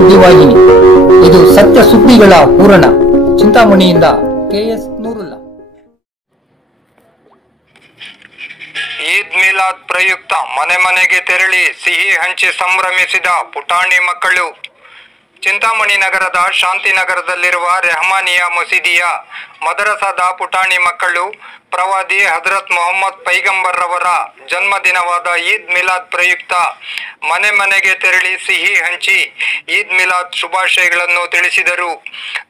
ಸುದ್ದಿವಾಹಿನಿ. ಇದು ಸತ್ಯ ಸುದ್ದಿಗಳ ಪೂರಣ. ಚಿಂತಾಮಣಿಯಿಂದ KS ನೂರುಲ್ಲಾ. ಈದ್ ಮಿಲಾದ್ ಪ್ರಯುಕ್ತ ಮನೆ ಮನೆಗೆ ತೆರಳಿ ಸಿಹಿ ಹಂಚಿ ಸಂಭ್ರಮಿಸಿದ ಪುಟಾಣಿ ಮಕ್ಕಳು. ಚಿಂತಾಮಣಿ ನಗರದ ಶಾಂತಿನಗರದಲ್ಲಿರುವ ರೆಹಮಾನಿಯಾ ಮಸೀದಿಯ ಮದರಸಾದ ಪುಟಾಣಿ ಮಕ್ಕಳು ಪ್ರವಾದಿ ಹಜರತ್ ಮೊಹಮ್ಮದ್ ಪೈಗಂಬರ್ ರವರ ಜನ್ಮದಿನವಾದ ಈದ್ ಮಿಲಾದ್ ಪ್ರಯುಕ್ತ ಮನೆ ಮನೆಗೆ ತೆರಳಿ ಸಿಹಿ ಹಂಚಿ ಈದ್ ಮಿಲಾದ್ ಶುಭಾಶಯಗಳನ್ನು ತಿಳಿಸಿದರು.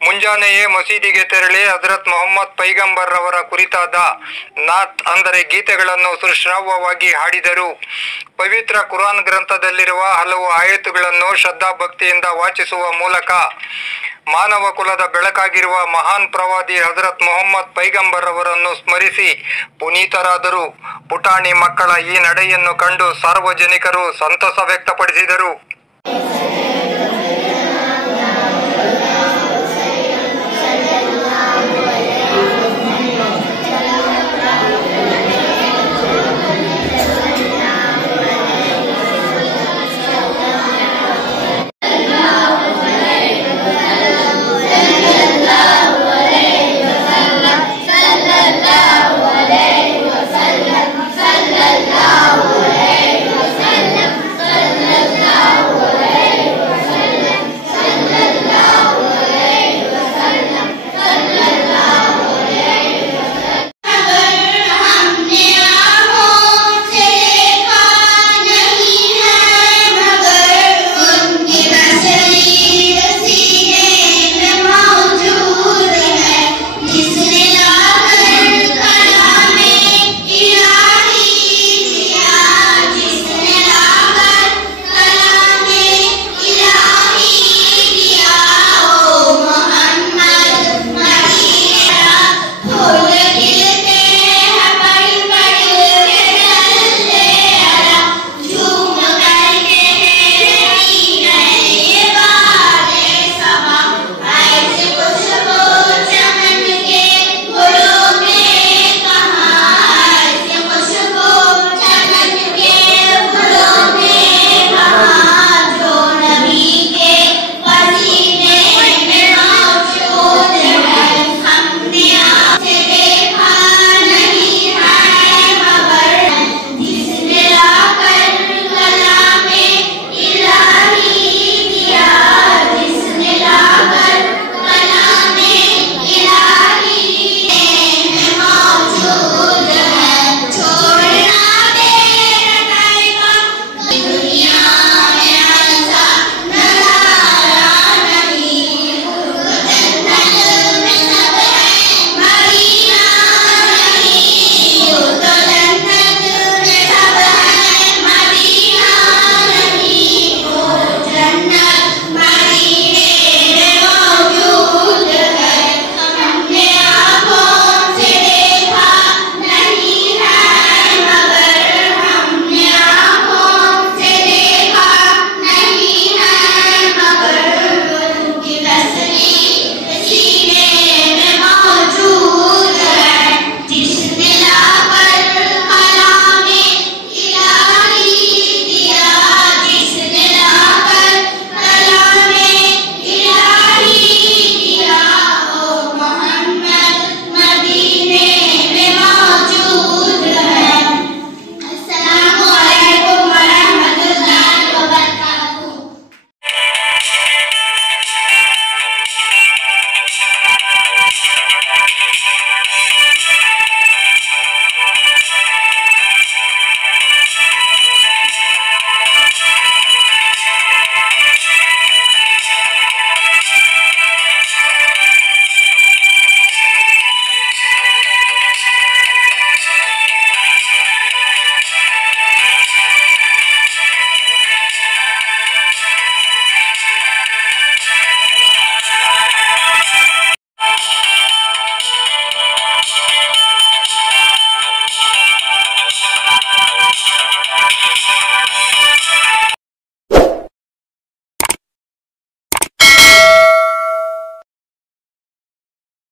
ಮುಂಜಾನೆಯೇ ಮಸೀದಿಗೆ ತೆರಳಿ ಹಜರತ್ ಮೊಹಮ್ಮದ್ ಪೈಗಂಬರ್ ರವರ ಕುರಿತಾದ ನಾತ್ ಅಂದರೆ ಗೀತೆಗಳನ್ನು ಸುಶ್ರಾವ್ಯವಾಗಿ ಹಾಡಿದರು. ಪವಿತ್ರ ಕುರಾನ್ ಗ್ರಂಥದಲ್ಲಿರುವ ಹಲವು ಆಯತುಗಳನ್ನು ಶ್ರದ್ಧಾಭಕ್ತಿಯಿಂದ ವಾಚಿಸುವ ಮೂಲಕ ಮಾನವ ಕುಲದ ಬೆಳಕಾಗಿರುವ ಮಹಾನ್ ಪ್ರವಾದಿ ಹಜರತ್ ಮೊಹಮ್ಮದ್ ಪೈಗಂಬರ್ ಅವರನ್ನು ಸ್ಮರಿಸಿ ಪುನೀತರಾದರು. ಪುಟಾಣಿ ಮಕ್ಕಳ ಈ ನಡೆಯನ್ನು ಕಂಡು ಸಾರ್ವಜನಿಕರು ಸಂತಸ ವ್ಯಕ್ತಪಡಿಸಿದರು.